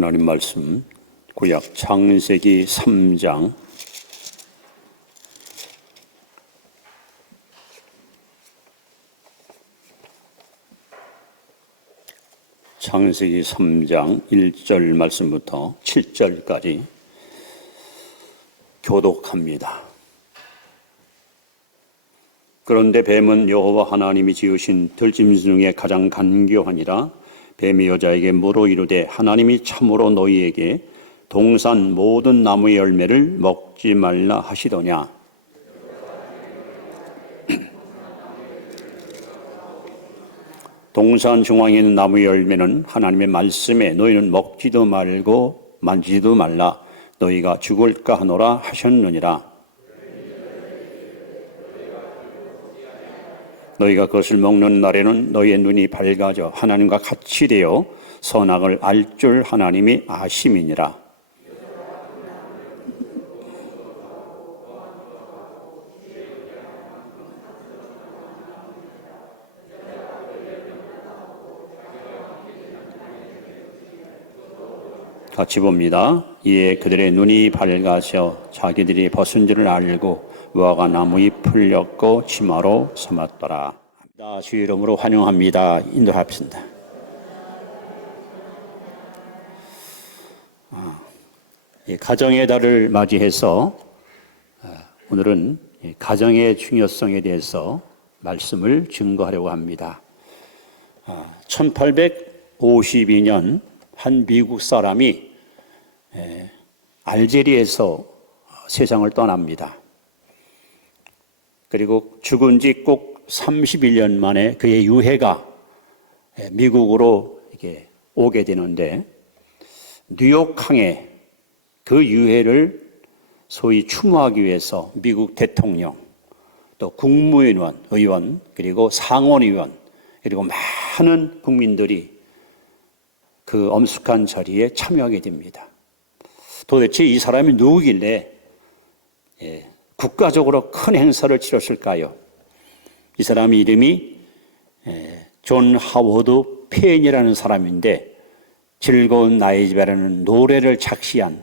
하나님 말씀 구약 창세기 3장 창세기 3장 1절 말씀부터 7절까지 교독합니다. 그런데 뱀은 여호와 하나님이 지으신 들짐승 중에 가장 간교하니라. 뱀이 여자에게 물어 이르되 하나님이 참으로 너희에게 동산 모든 나무의 열매를 먹지 말라 하시더냐. 동산 중앙에 있는 나무의 열매는 하나님의 말씀에 너희는 먹지도 말고 만지지도 말라 너희가 죽을까 하노라 하셨느니라. 너희가 그것을 먹는 날에는 너희의 눈이 밝아져 하나님과 같이 되어 선악을 알 줄 하나님이 아심이니라. 같이 봅니다. 이에 그들의 눈이 밝아져 자기들이 벗은 줄을 알고 무화과 나무 잎을 엮고 치마로 삼았더라. 주의 이름으로 환영합니다. 인도합시다. 가정의 달을 맞이해서 오늘은 가정의 중요성에 대해서 말씀을 증거하려고 합니다. 1852년 한 미국 사람이 알제리에서 세상을 떠납니다. 그리고 죽은 지 꼭 31년 만에 그의 유해가 미국으로 이렇게 오게 되는데 뉴욕항에 그 유해를 소위 추모하기 위해서 미국 대통령, 또 국무위원, 의원, 그리고 상원의원, 그리고 많은 국민들이 그 엄숙한 자리에 참여하게 됩니다. 도대체 이 사람이 누구길래 국가적으로 큰 행사를 치렀을까요? 이 사람 이름이 존 하워드 페인이라는 사람인데 즐거운 나의 집이라는 노래를 작시한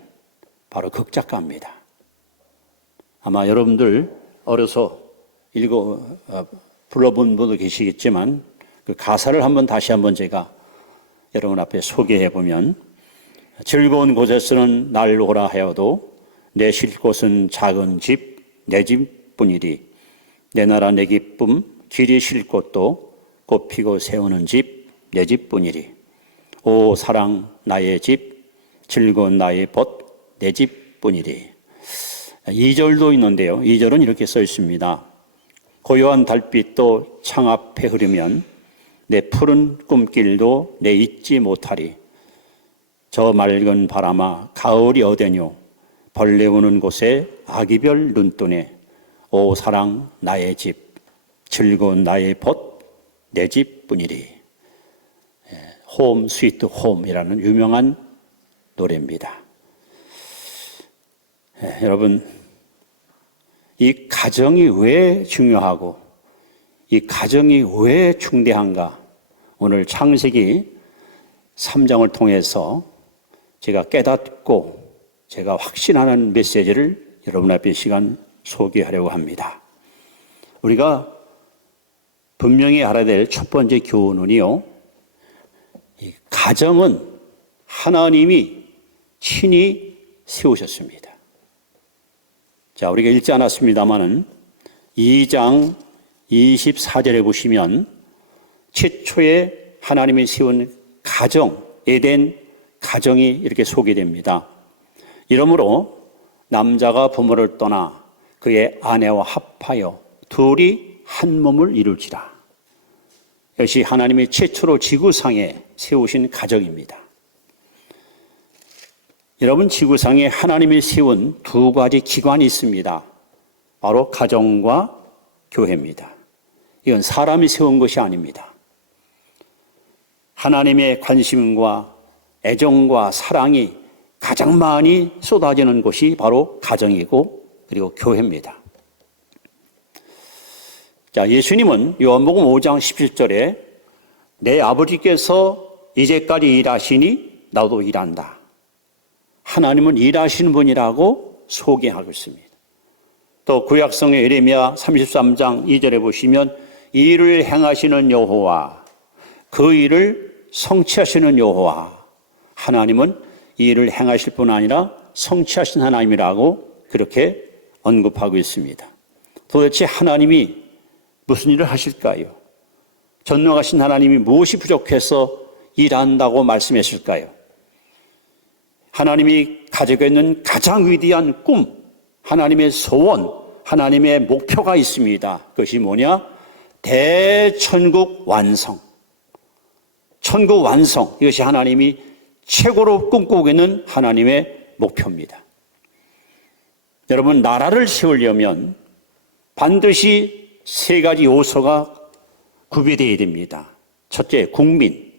바로 극작가입니다. 아마 여러분들 어려서 불러본 분도 계시겠지만 그 가사를 다시 한번 제가 여러분 앞에 소개해 보면 즐거운 곳에서는 날 오라 하여도 내 쉴 곳은 작은 집 내 집뿐이리 내 나라 내 기쁨 길이 쉴 곳도 꽃피고 세우는 집 내 집뿐이리 오 사랑 나의 집 즐거운 나의 벗 내 집뿐이리. 2절도 있는데요. 2절은 이렇게 써 있습니다. 고요한 달빛도 창 앞에 흐르면 내 푸른 꿈길도 내 잊지 못하리. 저 맑은 바람아 가을이 어디뇨 벌레 우는 곳에 아기별 눈동에 오 사랑 나의 집 즐거운 나의 벗 내 집뿐이리. 홈 스위트 홈이라는 유명한 노래입니다. 여러분, 이 가정이 왜 중요하고 이 가정이 왜 중대한가? 오늘 창세기 3장을 통해서 제가 깨닫고 제가 확신하는 메시지를 여러분 앞에 시간 소개하려고 합니다. 우리가 분명히 알아야 될 첫 번째 교훈은요, 이 가정은 하나님이 친히 세우셨습니다. 자, 우리가 읽지 않았습니다만은 2장 24절에 보시면 최초에 하나님이 세운 가정, 에덴 가정이 이렇게 소개됩니다. 이러므로 남자가 부모를 떠나 그의 아내와 합하여 둘이 한 몸을 이룰지라. 이것이 하나님이 최초로 지구상에 세우신 가정입니다. 여러분, 지구상에 하나님이 세운 두 가지 기관이 있습니다. 바로 가정과 교회입니다. 이건 사람이 세운 것이 아닙니다. 하나님의 관심과 애정과 사랑이 가장 많이 쏟아지는 곳이 바로 가정이고 그리고 교회입니다. 자, 예수님은 요한복음 5장 17절에 내 아버지께서 이제까지 일하시니 나도 일한다. 하나님은 일하시는 분이라고 소개하고 있습니다. 또 구약성의 예레미야 33장 2절에 보시면 이 일을 행하시는 여호와, 그 일을 성취하시는 여호와, 하나님은 이 일을 행하실 뿐 아니라 성취하신 하나님이라고 그렇게 언급하고 있습니다. 도대체 하나님이 무슨 일을 하실까요? 전능하신 하나님이 무엇이 부족해서 일한다고 말씀했을까요? 하나님이 가지고 있는 가장 위대한 꿈, 하나님의 소원, 하나님의 목표가 있습니다. 그것이 뭐냐? 대천국 완성. 천국 완성, 이것이 하나님이 최고로 꿈꾸고 있는 하나님의 목표입니다. 여러분, 나라를 세우려면 반드시 세 가지 요소가 구비되어야 됩니다. 첫째, 국민.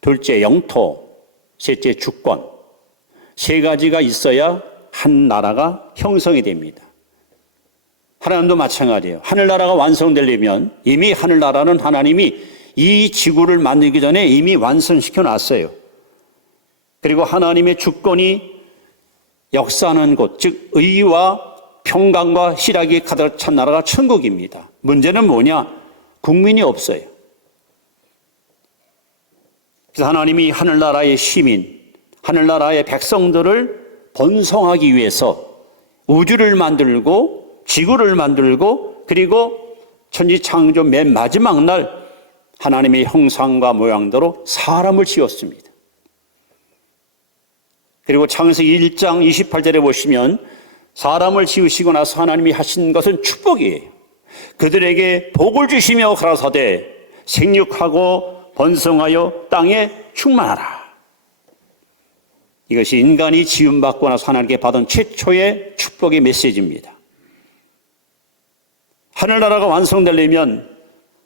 둘째, 영토. 셋째, 주권. 세 가지가 있어야 한 나라가 형성이 됩니다. 하나님도 마찬가지예요. 하늘나라가 완성되려면 이미 하늘나라는 하나님이 이 지구를 만들기 전에 이미 완성시켜 놨어요. 그리고 하나님의 주권이 역사하는 곳, 즉 의와 평강과 희락이 가득 찬 나라가 천국입니다. 문제는 뭐냐? 국민이 없어요. 그래서 하나님이 하늘나라의 시민, 하늘나라의 백성들을 번성하기 위해서 우주를 만들고 지구를 만들고 그리고 천지창조 맨 마지막 날 하나님의 형상과 모양대로 사람을 지었습니다. 그리고 창세기 1장 28절에 보시면 사람을 지으시고 나서 하나님이 하신 것은 축복이에요. 그들에게 복을 주시며 가라사대 생육하고 번성하여 땅에 충만하라. 이것이 인간이 지음받고 나서 하나님께 받은 최초의 축복의 메시지입니다. 하늘나라가 완성되려면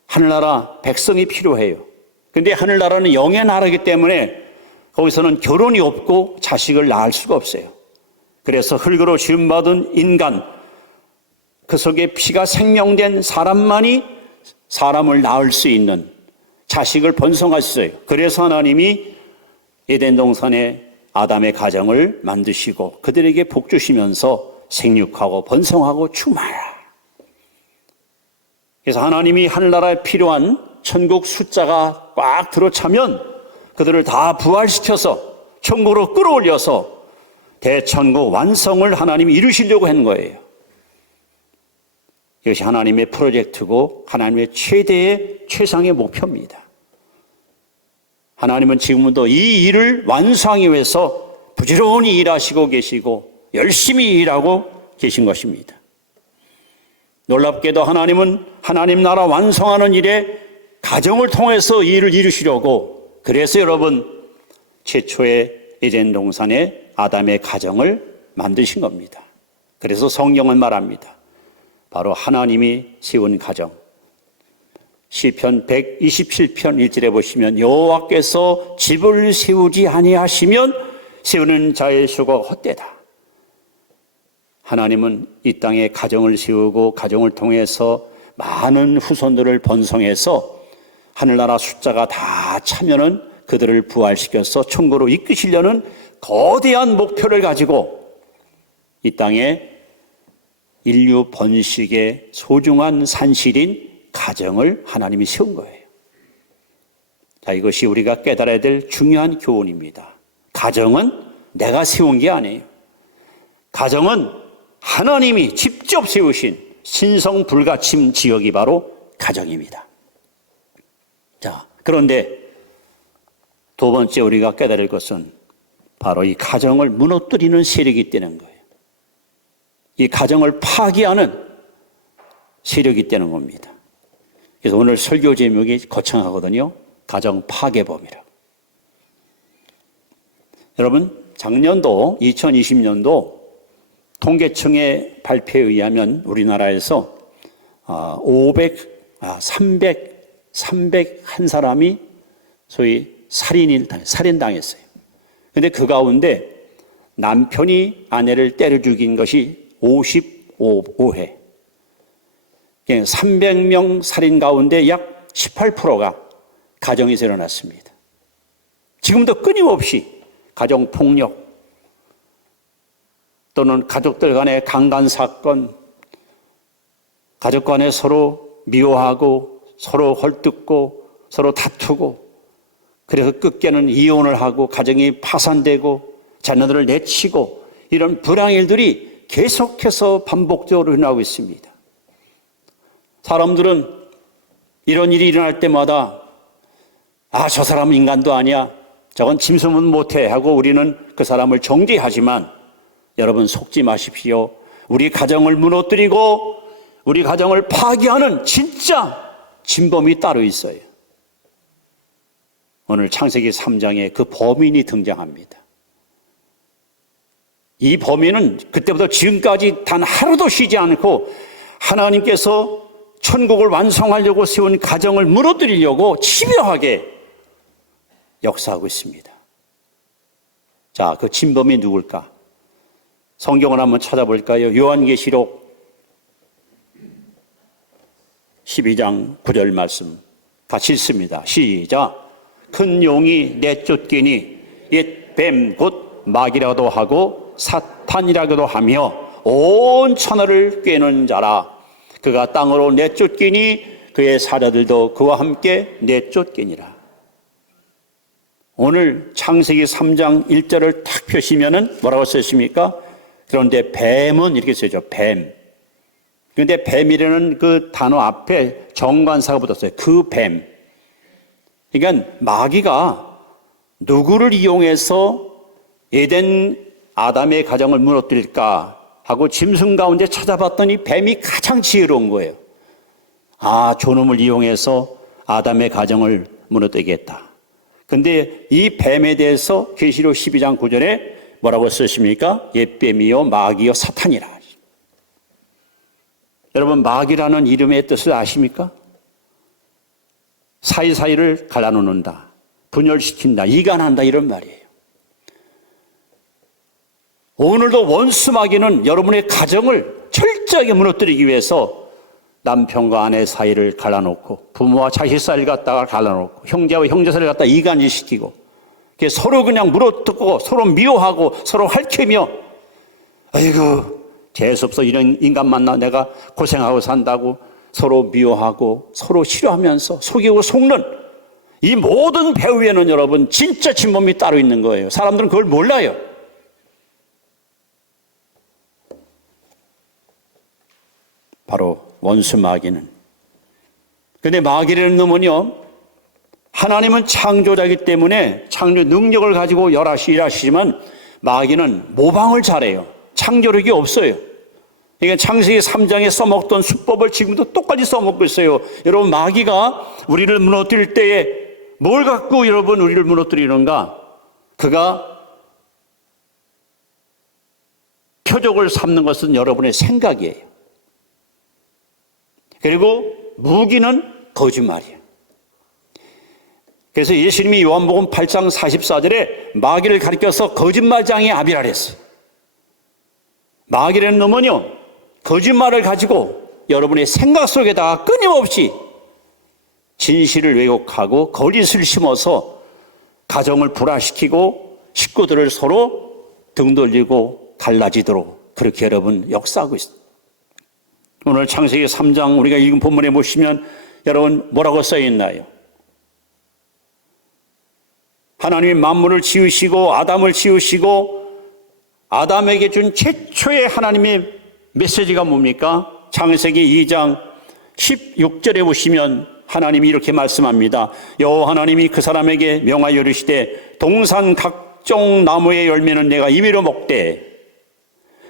하늘나라 백성이 필요해요. 그런데 하늘나라는 영의 나라이기 때문에 거기서는 결혼이 없고 자식을 낳을 수가 없어요. 그래서 흙으로 지음받은 인간, 그 속에 피가 생명된 사람만이 사람을 낳을 수 있는 자식을 번성할 수 있어요. 그래서 하나님이 에덴 동산에 아담의 가정을 만드시고 그들에게 복 주시면서 생육하고 번성하고 충만하라. 그래서 하나님이 하늘나라에 필요한 천국 숫자가 꽉 들어차면 그들을 다 부활시켜서 천국으로 끌어올려서 대천국 완성을 하나님이 이루시려고 한 거예요. 이것이 하나님의 프로젝트고 하나님의 최대의 최상의 목표입니다. 하나님은 지금도 이 일을 완성하기 위해서 부지런히 일하시고 계시고 열심히 일하고 계신 것입니다. 놀랍게도 하나님은 하나님 나라 완성하는 일에 가정을 통해서 이 일을 이루시려고, 그래서 여러분 최초의 에덴 동산에 아담의 가정을 만드신 겁니다. 그래서 성경은 말합니다. 바로 하나님이 세운 가정. 시편 127편 1절에 보시면 여호와께서 집을 세우지 아니하시면 세우는 자의 수고가 헛되다. 하나님은 이 땅에 가정을 세우고 가정을 통해서 많은 후손들을 번성해서 하늘나라 숫자가 다 차면은 그들을 부활시켜서 천국으로 이끄시려는 거대한 목표를 가지고 이 땅에 인류 번식의 소중한 산실인 가정을 하나님이 세운 거예요. 자, 이것이 우리가 깨달아야 될 중요한 교훈입니다. 가정은 내가 세운 게 아니에요. 가정은 하나님이 직접 세우신 신성불가침 지역이 바로 가정입니다. 자, 그런데 두 번째 우리가 깨달을 것은 바로 이 가정을 무너뜨리는 세력이 있다는 거예요. 이 가정을 파괴하는 세력이 있다는 겁니다. 그래서 오늘 설교 제목이 거창하거든요. 가정 파괴범이라고. 여러분, 작년도 2020년도 통계청의 발표에 의하면 우리나라에서 301사람이 소위 살인당했어요. 그런데 그 가운데 남편이 아내를 때려 죽인 것이 55회. 300명 살인 가운데 약 18%가 가정에서 일어났습니다. 지금도 끊임없이 가정폭력, 또는 가족들 간의 강간 사건, 가족 간에 서로 미워하고 서로 헐뜯고 서로 다투고, 그래서 끝게는 이혼을 하고 가정이 파산되고 자녀들을 내치고, 이런 불행한 일들이 계속해서 반복적으로 일어나고 있습니다. 사람들은 이런 일이 일어날 때마다 저 사람은 인간도 아니야, 저건 짐승은 못해 하고 우리는 그 사람을 정죄하지만, 여러분 속지 마십시오. 우리 가정을 무너뜨리고 우리 가정을 파괴하는 진짜 진범이 따로 있어요. 오늘 창세기 3장에 그 범인이 등장합니다. 이 범인은 그때부터 지금까지 단 하루도 쉬지 않고 하나님께서 천국을 완성하려고 세운 가정을 무너뜨리려고 집요하게 역사하고 있습니다. 자, 그 진범이 누굴까? 성경을 한번 찾아볼까요? 요한계시록 12장 9절 말씀 같이 읽습니다. 시작. 큰 용이 내쫓기니 옛 뱀 곧 마귀라고도 하고 사탄이라고도 하며 온 천하를 꿰는 자라. 그가 땅으로 내쫓기니 그의 사자들도 그와 함께 내쫓기니라. 오늘 창세기 3장 1절을 탁 펴시면은 뭐라고 쓰십니까? 그런데 뱀은 이렇게 쓰죠. 뱀. 그런데 뱀이라는 그 단어 앞에 정관사가 붙었어요. 그 뱀. 그러니까 마귀가 누구를 이용해서 에덴 아담의 가정을 무너뜨릴까 하고 짐승 가운데 찾아봤더니 뱀이 가장 지혜로운 거예요. 저놈을 이용해서 아담의 가정을 무너뜨리겠다. 근데 이 뱀에 대해서 계시록 12장 9절에 뭐라고 쓰십니까? 옛뱀이요 마귀요 사탄이라. 여러분, 마귀라는 이름의 뜻을 아십니까? 사이사이를 갈라놓는다, 분열시킨다, 이간한다, 이런 말이에요. 오늘도 원수 마귀는 여러분의 가정을 철저하게 무너뜨리기 위해서 남편과 아내 사이를 갈라놓고, 부모와 자식 사이를 갖다가 갈라놓고, 형제와 형제 사이를 갖다가 이간시키고, 서로 그냥 물어뜯고 서로 미워하고 서로 핥히며, 아이고 재수없어, 이런 인간 만나 내가 고생하고 산다고 서로 미워하고 서로 싫어하면서 속이고 속는 이 모든 배후에는 여러분 진짜 진범이 따로 있는 거예요. 사람들은 그걸 몰라요. 바로 원수 마귀는. 그런데 마귀라는 놈은요, 하나님은 창조자이기 때문에 창조 능력을 가지고 일하시지만 마귀는 모방을 잘해요. 창조력이 없어요. 그러니까 창세기 3장에 써먹던 수법을 지금도 똑같이 써먹고 있어요. 여러분, 마귀가 우리를 무너뜨릴 때에 뭘 갖고 여러분 우리를 무너뜨리는가? 그가 표적을 삼는 것은 여러분의 생각이에요. 그리고 무기는 거짓말이에요. 그래서 예수님이 요한복음 8장 44절에 마귀를 가리켜서 거짓말장의 아비라 그랬어요. 마귀라는 놈은요, 거짓말을 가지고 여러분의 생각 속에다가 끊임없이 진실을 왜곡하고 거짓을 심어서 가정을 불화시키고 식구들을 서로 등 돌리고 갈라지도록 그렇게 여러분 역사하고 있습니다. 오늘 창세기 3장 우리가 읽은 본문에 보시면 여러분 뭐라고 써 있나요? 하나님이 만물을 지으시고 아담을 지으시고 아담에게 준 최초의 하나님의 메시지가 뭡니까? 창세기 2장 16절에 보시면 하나님이 이렇게 말씀합니다. 여호와 하나님이 그 사람에게 명하여 이르시되 동산 각종 나무의 열매는 내가 임의로 먹되,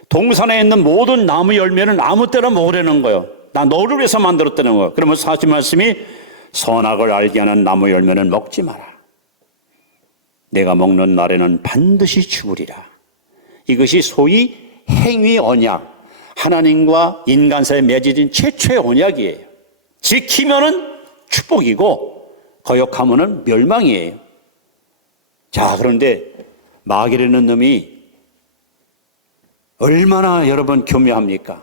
동산에 있는 모든 나무 열매는 아무 때나 먹으라는 거예요. 나 너를 위해서 만들었다는 거예요. 그러면서 하신 말씀이 선악을 알게 하는 나무 열매는 먹지 마라. 내가 먹는 날에는 반드시 죽으리라. 이것이 소위 행위 언약, 하나님과 인간 사이에 맺어진 최초의 언약이에요. 지키면은 축복이고 거역하면은 멸망이에요. 자, 그런데 마귀라는 놈이 얼마나 여러분 교묘합니까?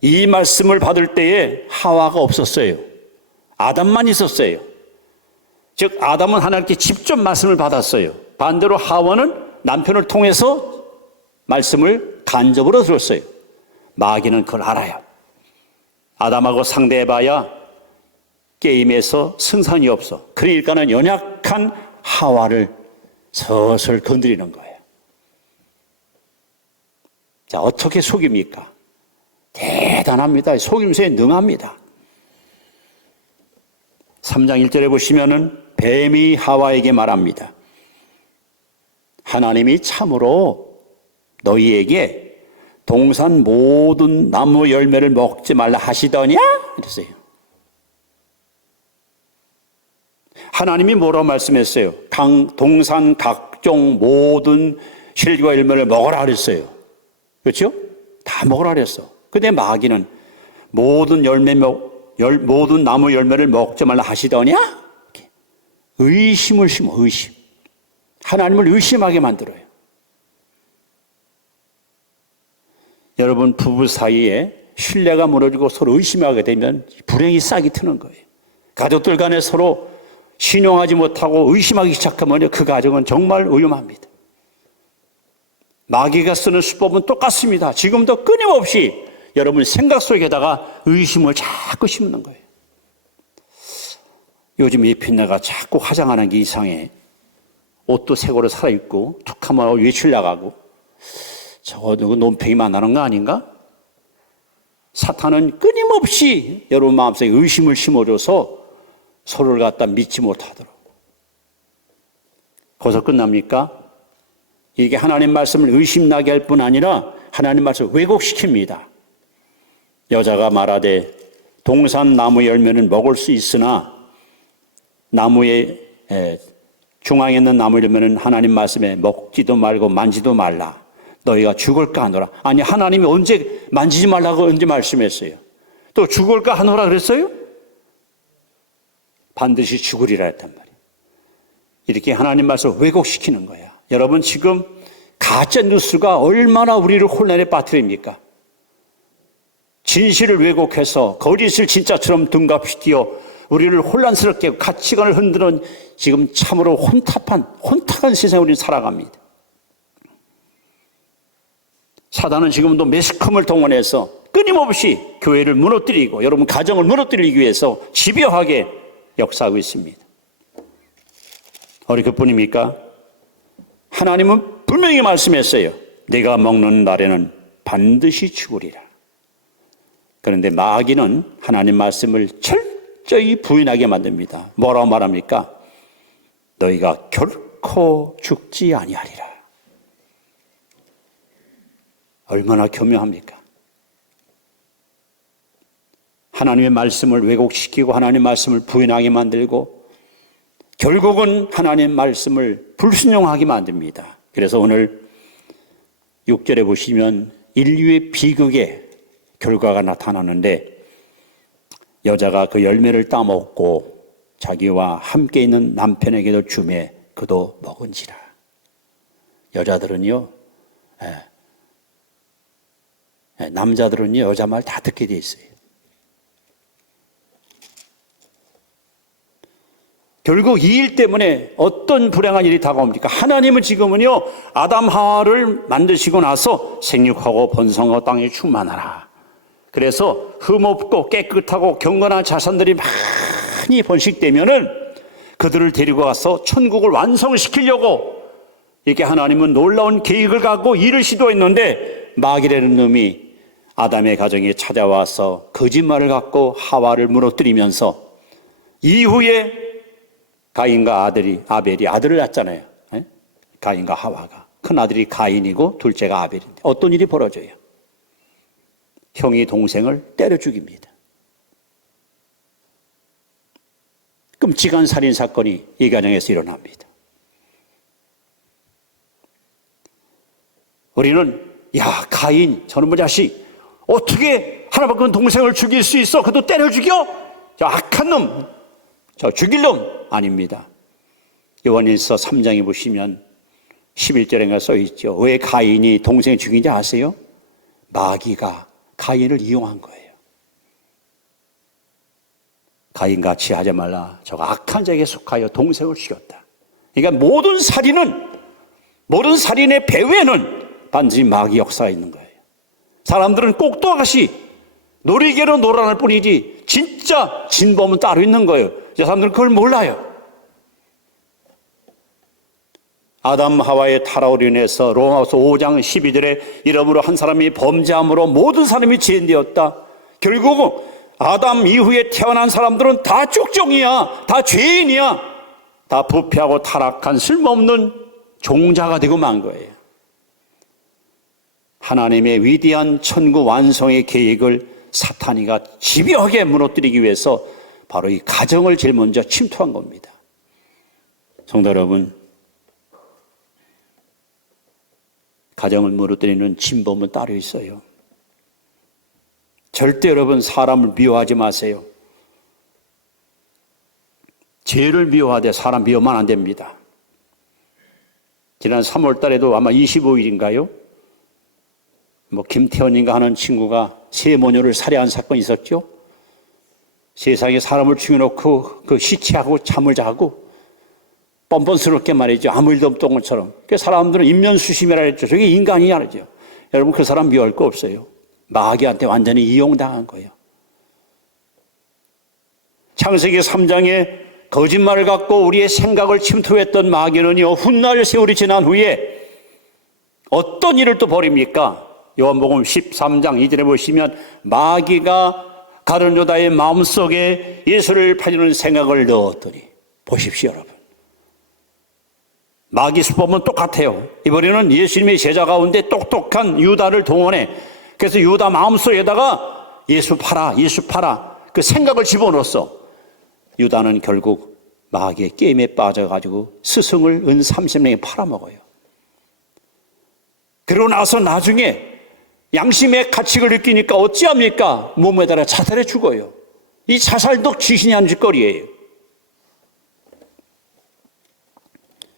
이 말씀을 받을 때에 하와가 없었어요. 아담만 있었어요. 즉 아담은 하나님께 직접 말씀을 받았어요. 반대로 하와는 남편을 통해서 말씀을 간접으로 들었어요. 마귀는 그걸 알아요. 아담하고 상대해봐야 게임에서 승산이 없어. 그러니까는 연약한 하와를 서슬 건드리는 거예요. 자, 어떻게 속입니까? 대단합니다. 속임수에 능합니다. 3장 1절에 보시면은 뱀이 하와에게 말합니다. 하나님이 참으로 너희에게 동산 모든 나무 열매를 먹지 말라 하시더냐? 이랬어요. 하나님이 뭐라고 말씀했어요? 동산 각종 모든 실과 열매를 먹어라 그랬어요. 그렇죠? 다 먹으라 그랬어. 근데 마귀는 모든 나무 열매를 먹지 말라 하시더냐? 의심을 심어, 의심. 하나님을 의심하게 만들어요. 여러분, 부부 사이에 신뢰가 무너지고 서로 의심하게 되면 불행이 싹이 트는 거예요. 가족들 간에 서로 신용하지 못하고 의심하기 시작하면 그 가정은 정말 위험합니다. 마귀가 쓰는 수법은 똑같습니다. 지금도 끊임없이 여러분 생각 속에다가 의심을 자꾸 심는 거예요. 요즘 이 핀나가 자꾸 화장하는 게 이상해. 옷도 새거로 살아있고 툭하면 외출 나가고 저거 누구 논팽이 만나는 거 아닌가? 사탄은 끊임없이 여러분 마음속에 의심을 심어줘서 서로를 갖다 믿지 못하도록. 거기서 끝납니까? 이게 하나님 말씀을 의심나게 할 뿐 아니라 하나님 말씀을 왜곡시킵니다. 여자가 말하되 동산 나무 열매는 먹을 수 있으나 나무의 중앙에 있는 나무 열매는 하나님 말씀에 먹지도 말고 만지도 말라. 너희가 죽을까 하노라. 아니, 하나님이 언제 만지지 말라고 언제 말씀했어요? 또 죽을까 하노라 그랬어요? 반드시 죽으리라 했단 말이에요. 이렇게 하나님 말씀을 왜곡시키는 거야. 여러분, 지금 가짜 뉴스가 얼마나 우리를 혼란에 빠뜨립니까? 진실을 왜곡해서 거짓을 진짜처럼 둔갑시켜 우리를 혼란스럽게 가치관을 흔드는 지금 참으로 혼탁한 세상에 우리는 살아갑니다. 사단은 지금도 매스컴을 동원해서 끊임없이 교회를 무너뜨리고 여러분 가정을 무너뜨리기 위해서 집요하게 역사하고 있습니다. 어리 그뿐입니까? 하나님은 분명히 말씀했어요. 내가 먹는 날에는 반드시 죽으리라. 그런데 마귀는 하나님 말씀을 철저히 부인하게 만듭니다. 뭐라고 말합니까? 너희가 결코 죽지 아니하리라. 얼마나 교묘합니까? 하나님의 말씀을 왜곡시키고 하나님의 말씀을 부인하게 만들고 결국은 하나님의 말씀을 불순종하게 만듭니다. 그래서 오늘 6절에 보시면 인류의 비극의 결과가 나타나는데 여자가 그 열매를 따먹고 자기와 함께 있는 남편에게도 주매 그도 먹은지라. 여자들은요, 남자들은요 여자 말 다 듣게 돼 있어요. 결국 이 일 때문에 어떤 불행한 일이 다가옵니까? 하나님은 지금은요 아담 하와를 만드시고 나서 생육하고 번성하고 땅에 충만하라. 그래서 흠없고 깨끗하고 경건한 자손들이 많이 번식되면은 그들을 데리고 가서 천국을 완성시키려고 이렇게 하나님은 놀라운 계획을 갖고 일을 시도했는데 마귀라는 놈이 아담의 가정에 찾아와서 거짓말을 갖고 하와를 무너뜨리면서 이후에 가인과 아벨이 아들을 낳잖아요. 가인과 하와가. 큰 아들이 가인이고 둘째가 아벨인데 어떤 일이 벌어져요? 형이 동생을 때려 죽입니다. 끔찍한 살인 사건이 이 가정에서 일어납니다. 우리는 야 가인 저놈의 자식 어떻게 하나밖에 없는 동생을 죽일 수 있어? 그도 때려 죽여? 저 악한 놈, 저 죽일 놈 아닙니다. 요한일서 3장에 보시면 11절에 써 있죠. 왜 가인이 동생을 죽인지 아세요? 마귀가 가인을 이용한 거예요. 가인같이 하지 말라. 저가 악한 자에게 속하여 동생을 죽였다. 그러니까 모든 살인의 배후에는 반드시 마귀 역사가 있는 거예요. 사람들은 꼭두각시 놀이개로 놀아날 뿐이지 진짜 진범은 따로 있는 거예요. 사람들은 그걸 몰라요. 아담 하와의 타락으로 인해서 로마서 5장 12절에 이러므로 한 사람이 범죄함으로 모든 사람이 죄인되었다. 결국은 아담 이후에 태어난 사람들은 다 쪽종이야, 다 죄인이야, 다 부패하고 타락한 쓸모없는 종자가 되고 만 거예요. 하나님의 위대한 천국 완성의 계획을 사탄이가 집요하게 무너뜨리기 위해서 바로 이 가정을 제일 먼저 침투한 겁니다. 성도 여러분, 가정을 무너뜨리는 진범은 따로 있어요. 절대 여러분 사람을 미워하지 마세요. 죄를 미워하되 사람 미워하면 안 됩니다. 지난 3월 달에도 아마 25일인가요? 김태원인가 하는 친구가 세 모녀를 살해한 사건이 있었죠. 세상에 사람을 죽여놓고 그 시체하고 잠을 자고 뻔뻔스럽게 말이죠. 아무 일도 없던 것처럼. 그 사람들은 인면수심이라 했죠. 저게 인간이냐 그러죠. 여러분 그 사람 미워할 거 없어요. 마귀한테 완전히 이용당한 거예요. 창세기 3장에 거짓말을 갖고 우리의 생각을 침투했던 마귀는요, 훗날 세월이 지난 후에 어떤 일을 또 벌입니까? 요한복음 13장 2절에 보시면 마귀가 가룟 유다의 마음속에 예수를 팔려는 생각을 넣었더니, 보십시오 여러분, 마귀 수법은 똑같아요. 이번에는 예수님의 제자 가운데 똑똑한 유다를 동원해, 그래서 유다 마음속에다가 예수 팔아 그 생각을 집어넣었어. 유다는 결국 마귀의 게임에 빠져가지고 스승을 은 30명에 팔아먹어요. 그러고 나서 나중에 양심의 가책을 느끼니까 어찌합니까? 몸에다가 자살해 죽어요. 이 자살도 귀신이 한 짓거리예요.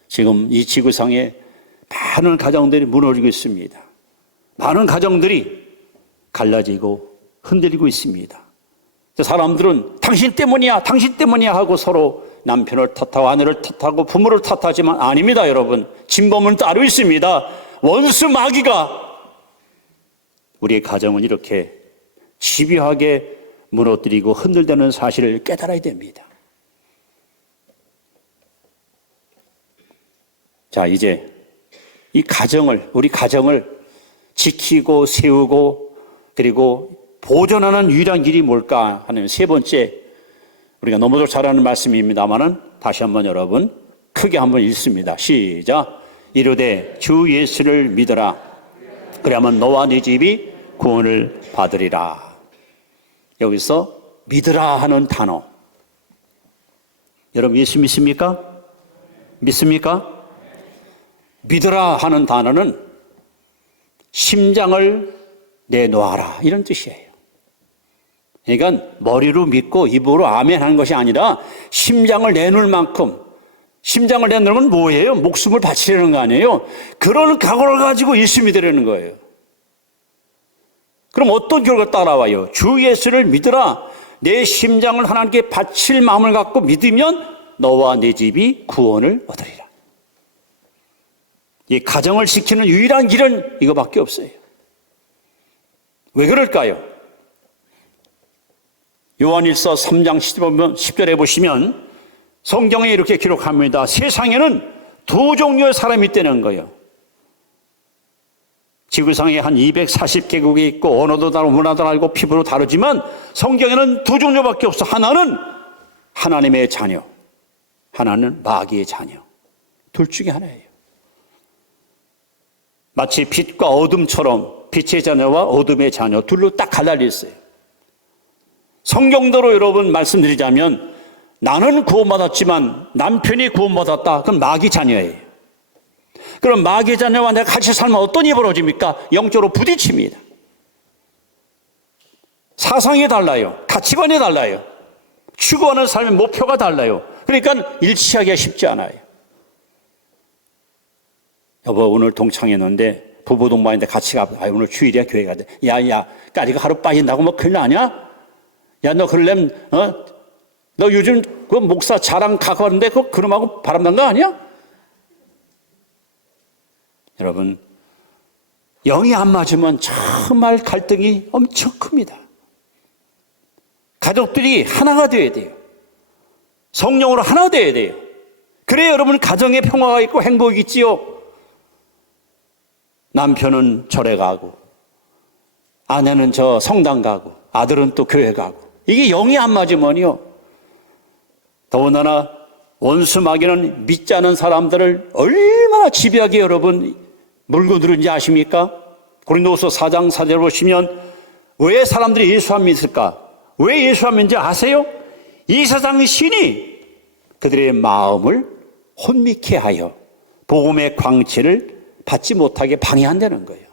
지금 이 지구상에 많은 가정들이 무너지고 있습니다. 많은 가정들이 갈라지고 흔들리고 있습니다. 사람들은 당신 때문이야 하고 서로 남편을 탓하고 아내를 탓하고 부모를 탓하지만 아닙니다. 여러분, 진범은 따로 있습니다. 원수 마귀가 우리의 가정을 이렇게 집요하게 무너뜨리고 흔들대는 사실을 깨달아야 됩니다. 자, 이제 이 가정을, 우리 가정을 지키고 세우고 그리고 보존하는 유일한 길이 뭘까 하는 세 번째, 우리가 너무도 잘 아는 말씀입니다만은 다시 한번 여러분 크게 한번 읽습니다. 시작. 이르되 주 예수를 믿어라. 그러면 너와 네 집이 구원을 받으리라. 여기서 믿으라 하는 단어, 여러분 예수 믿습니까? 믿습니까? 믿으라 하는 단어는 심장을 내놓아라 이런 뜻이에요. 그러니까 머리로 믿고 입으로 아멘 하는 것이 아니라 심장을 내놓을 만큼, 심장을 내놓으면 뭐예요? 목숨을 바치려는 거 아니에요? 그런 각오를 가지고 예수 믿으려는 거예요. 그럼 어떤 결과가 따라와요? 주 예수를 믿으라. 내 심장을 하나님께 바칠 마음을 갖고 믿으면 너와 내 집이 구원을 얻으리라. 이 가정을 지키는 유일한 길은 이거밖에 없어요. 왜 그럴까요? 요한일서 3장 10절에 보시면 성경에 이렇게 기록합니다. 세상에는 두 종류의 사람이 있다는 거예요. 지구상에 한 240개국이 있고 언어도 다르고 문화도 다르고 피부도 다르지만 성경에는 두 종류밖에 없어. 하나는 하나님의 자녀, 하나는 마귀의 자녀. 둘 중에 하나예요. 마치 빛과 어둠처럼 빛의 자녀와 어둠의 자녀 둘로 딱 갈라져 있어요. 성경대로 여러분 말씀드리자면 나는 구원받았지만 남편이 구원받았다. 그럼 마귀 자녀예요. 그럼 마귀 자녀와 내가 같이 살면 어떤 일이 벌어집니까? 영적으로 부딪힙니다. 사상이 달라요. 가치관이 달라요. 추구하는 삶의 목표가 달라요. 그러니까 일치하기가 쉽지 않아요. 여보 오늘 동창회였는데 부부 동반인데 같이 가. 오늘 주일이야 교회 가야 돼. 야야 까지가 하루 빠진다고 뭐 큰일 나냐? 야 너 그러려면 너 요즘 그 목사 자랑 각오하는데 그 그놈하고 바람난 거 아니야? 여러분 영이 안 맞으면 정말 갈등이 엄청 큽니다. 가족들이 하나가 되어야 돼요. 성령으로 하나 되어야 돼요. 그래야 여러분 가정에 평화가 있고 행복이 있지요. 남편은 절에 가고 아내는 저 성당 가고 아들은 또 교회 가고 이게 영이 안 맞으면요. 더군다나 원수 마귀는 믿지 않은 사람들을 얼마나 집요하게 여러분 물고 들은지 아십니까? 고린도후서 4장 4절 보시면 왜 사람들이 예수 안 믿을까? 왜 예수 안 믿는지 아세요? 이 세상의 신이 그들의 마음을 혼미케 하여 복음의 광채를 받지 못하게 방해한다는 거예요.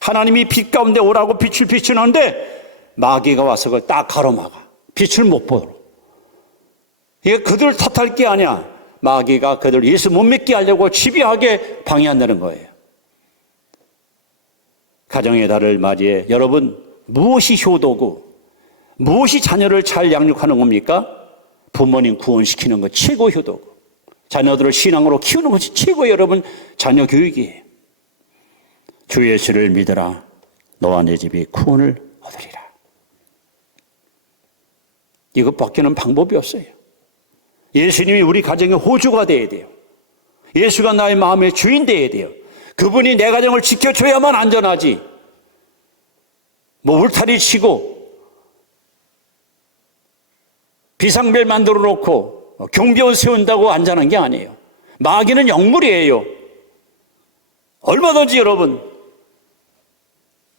하나님이 빛 가운데 오라고 빛을 비추는데 마귀가 와서 그걸 딱 가로막아. 빛을 못 보도록. 이게 그들 탓할 게 아니야. 마귀가 그들 예수 못 믿게 하려고 집요하게 방해한다는 거예요. 가정의 달을 맞이해 여러분 무엇이 효도고 무엇이 자녀를 잘 양육하는 겁니까? 부모님 구원시키는 것 최고 효도고 자녀들을 신앙으로 키우는 것이 최고의 여러분 자녀 교육이에요. 주 예수를 믿으라. 너와 내 집이 구원을 얻으리라. 이것밖에는 방법이 없어요. 예수님이 우리 가정의 호주가 되어야 돼요. 예수가 나의 마음의 주인 되어야 돼요. 그분이 내 가정을 지켜줘야만 안전하지. 뭐 울타리 치고 비상벨 만들어 놓고 경비원 세운다고 안전한 게 아니에요. 마귀는 영물이에요. 얼마든지 여러분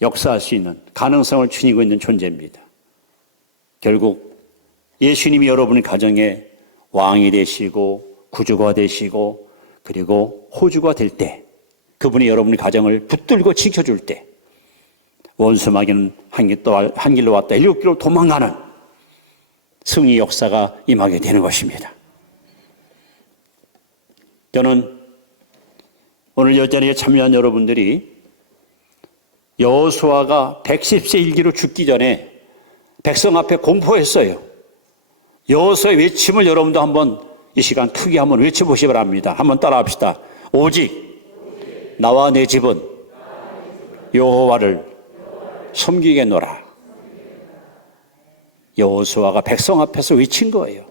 역사할 수 있는 가능성을 지니고 있는 존재입니다. 결국 예수님이 여러분의 가정에 왕이 되시고 구주가 되시고 그리고 호주가 될 때 그분이 여러분의 가정을 붙들고 지켜줄 때 원수 마귀는 한 길로 왔다 7길로 도망가는 승리 역사가 임하게 되는 것입니다. 저는 오늘 이 자리에 참여한 여러분들이 여호수아가 110세 일기로 죽기 전에 백성 앞에 공포했어요. 여호수아의 외침을 여러분도 한번 이 시간 크게 한번 외쳐보시기 바랍니다. 한번 따라합시다. 오직 나와 내 집은 여호와를 섬기겠노라. 여호수아가 백성 앞에서 외친 거예요.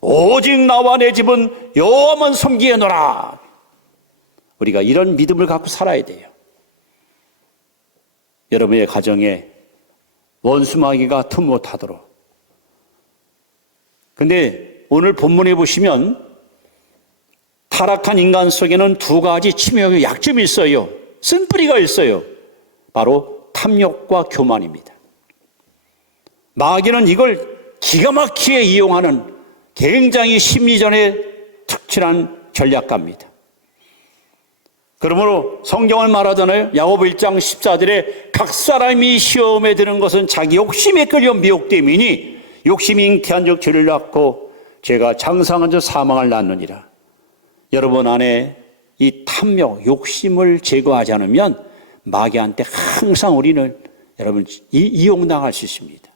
오직 나와 내 집은 여호와만 섬기겠노라. 우리가 이런 믿음을 갖고 살아야 돼요. 여러분의 가정에 원수마귀가 틈 못하도록. 근데 오늘 본문에 보시면 타락한 인간 속에는 두 가지 치명의 약점이 있어요. 쓴뿌리가 있어요. 바로 탐욕과 교만입니다. 마귀는 이걸 기가 막히게 이용하는 굉장히 심리전에 특출한 전략가입니다. 그러므로 성경을 말하잖아요. 야고보 1장 14절에 각 사람이 시험에 드는 것은 자기 욕심에 끌려 미혹됨이니 욕심이 잉태한 적 죄를 낳고 죄가 장성한 적 사망을 낳느니라. 여러분 안에 이 탐욕, 욕심을 제거하지 않으면 마귀한테 항상 우리는 여러분 이용당할 수 있습니다.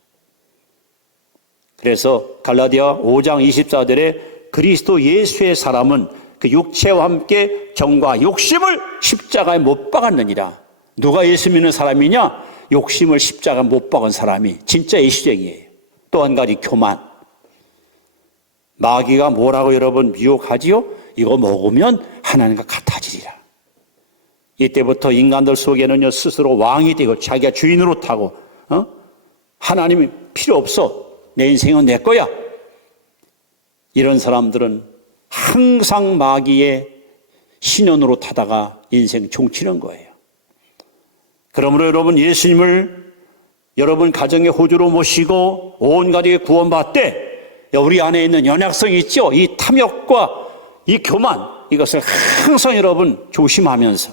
그래서 갈라디아 5장 24절에 그리스도 예수의 사람은 그 육체와 함께 정과 욕심을 십자가에 못 박았느니라. 누가 예수 믿는 사람이냐? 욕심을 십자가에 못 박은 사람이 진짜 예수쟁이에요. 또 한 가지 교만. 마귀가 뭐라고 여러분 미혹하지요? 이거 먹으면 하나님과 같아지리라. 이때부터 인간들 속에는요 스스로 왕이 되고 자기가 주인으로 타고 하나님이 필요 없어. 내 인생은 내 거야. 이런 사람들은 항상 마귀의 신현으로 타다가 인생 종치는 거예요. 그러므로 여러분 예수님을 여러분 가정의 호주로 모시고 온 가족이 구원받되 우리 안에 있는 연약성이 있죠. 이 탐욕과 이 교만 이것을 항상 여러분 조심하면서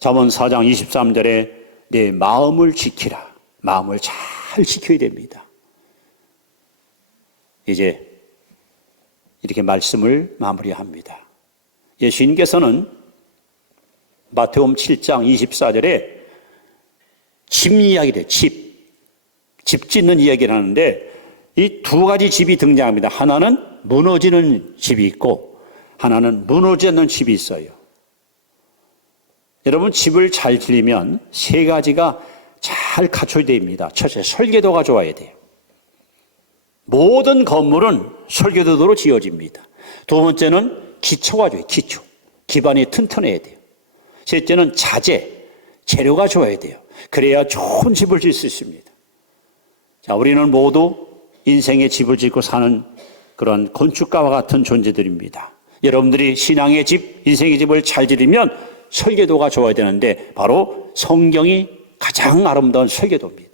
잠언 4장 23절에 내 마음을 지키라. 마음을 잘 지켜야 됩니다. 이제 이렇게 말씀을 마무리합니다. 예수님께서는 마태복음 7장 24절에 집 이야기를 해요. 집 짓는 이야기를 하는데 이 두 가지 집이 등장합니다. 하나는 무너지는 집이 있고 하나는 무너지지 않는 집이 있어요. 여러분, 집을 잘 지으면 세 가지가 잘 갖춰야 됩니다. 첫째, 설계도가 좋아야 돼요. 모든 건물은 설계도로 지어집니다. 두 번째는 기초가 좋아요. 기초. 기반이 튼튼해야 돼요. 셋째는 자재, 재료가 좋아야 돼요. 그래야 좋은 집을 지을 수 있습니다. 자, 우리는 모두 인생의 집을 짓고 사는 그런 건축가와 같은 존재들입니다. 여러분들이 신앙의 집, 인생의 집을 잘 지으면 설계도가 좋아야 되는데 바로 성경이 가장 아름다운 설계도입니다.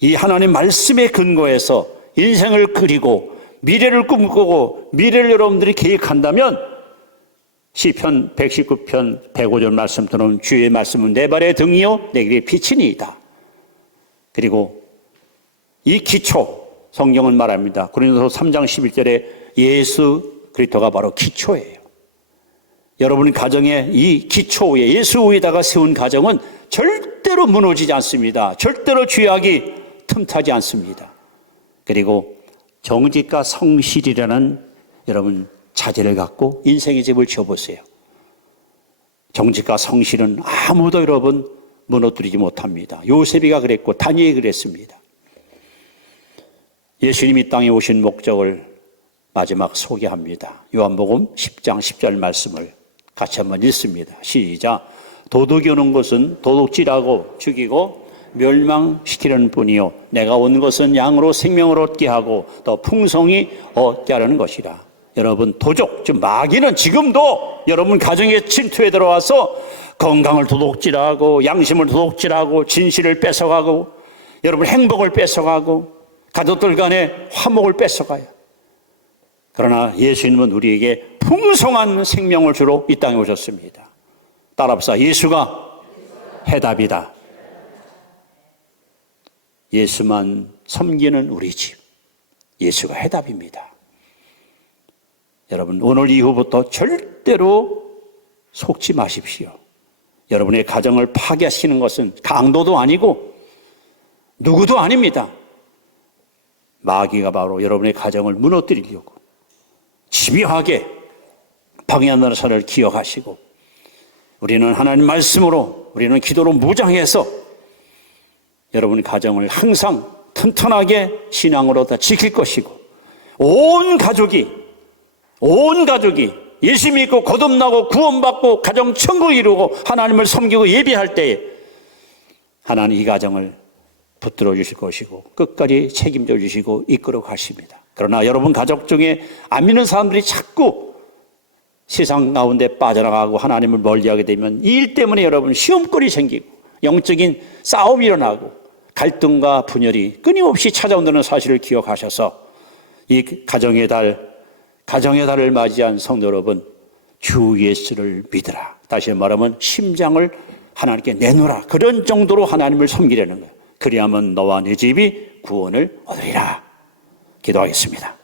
이 하나님 말씀에 근거해서 인생을 그리고 미래를 꿈꾸고 미래를 여러분들이 계획한다면 시편 119편 105절 말씀처럼 주의 말씀은 내 발의 등이요 내 길의 빛이니이다. 그리고 이 기초, 성경은 말합니다. 고린도서 3장 11절에 예수 그리스도가 바로 기초예요. 여러분 가정의 이 기초 위에 예수 위에다가 세운 가정은 절대로 무너지지 않습니다. 절대로 죄악이 틈타지 않습니다. 그리고 정직과 성실이라는 여러분 자질을 갖고 인생의 집을 지어보세요. 정직과 성실은 아무도 여러분 무너뜨리지 못합니다. 요셉이가 그랬고 다니엘이 그랬습니다. 예수님이 땅에 오신 목적을 마지막 소개합니다. 요한복음 10장 10절 말씀을 같이 한번 읽습니다. 시작. 도둑이 오는 것은 도둑질하고 죽이고 멸망시키려는 뿐이요 내가 온 것은 양으로 생명을 얻게 하고 더 풍성히 얻게 하려는 것이라. 여러분, 도적, 즉 마귀는 지금도 여러분 가정에 침투해 들어와서 건강을 도둑질하고 양심을 도둑질하고 진실을 뺏어가고 여러분 행복을 뺏어가고 가족들 간의 화목을 뺏어가요. 그러나 예수님은 우리에게 풍성한 생명을 주러 이 땅에 오셨습니다. 따라합시다. 예수가 해답이다. 예수만 섬기는 우리 집, 예수가 해답입니다. 여러분, 오늘 이후부터 절대로 속지 마십시오. 여러분의 가정을 파괴하시는 것은 강도도 아니고 누구도 아닙니다. 마귀가 바로 여러분의 가정을 무너뜨리려고 집요하게 방해하는 사람을 기억하시고 우리는 하나님 말씀으로 우리는 기도로 무장해서 여러분의 가정을 항상 튼튼하게 신앙으로 다 지킬 것이고 온 가족이 예수 믿고 거듭나고 구원받고 가정 천국을 이루고 하나님을 섬기고 예배할 때에 하나님 이 가정을 붙들어 주실 것이고 끝까지 책임져 주시고 이끌어 가십니다. 그러나 여러분 가족 중에 안 믿는 사람들이 자꾸 세상 가운데 빠져나가고 하나님을 멀리하게 되면 이 일 때문에 여러분 시험거리 생기고 영적인 싸움이 일어나고 갈등과 분열이 끊임없이 찾아온다는 사실을 기억하셔서 이 가정의 달을 맞이한 성도 여러분, 주 예수를 믿으라. 다시 말하면 심장을 하나님께 내놓으라. 그런 정도로 하나님을 섬기려는 거예요. 그리하면 너와 네 집이 구원을 얻으리라. 기도하겠습니다.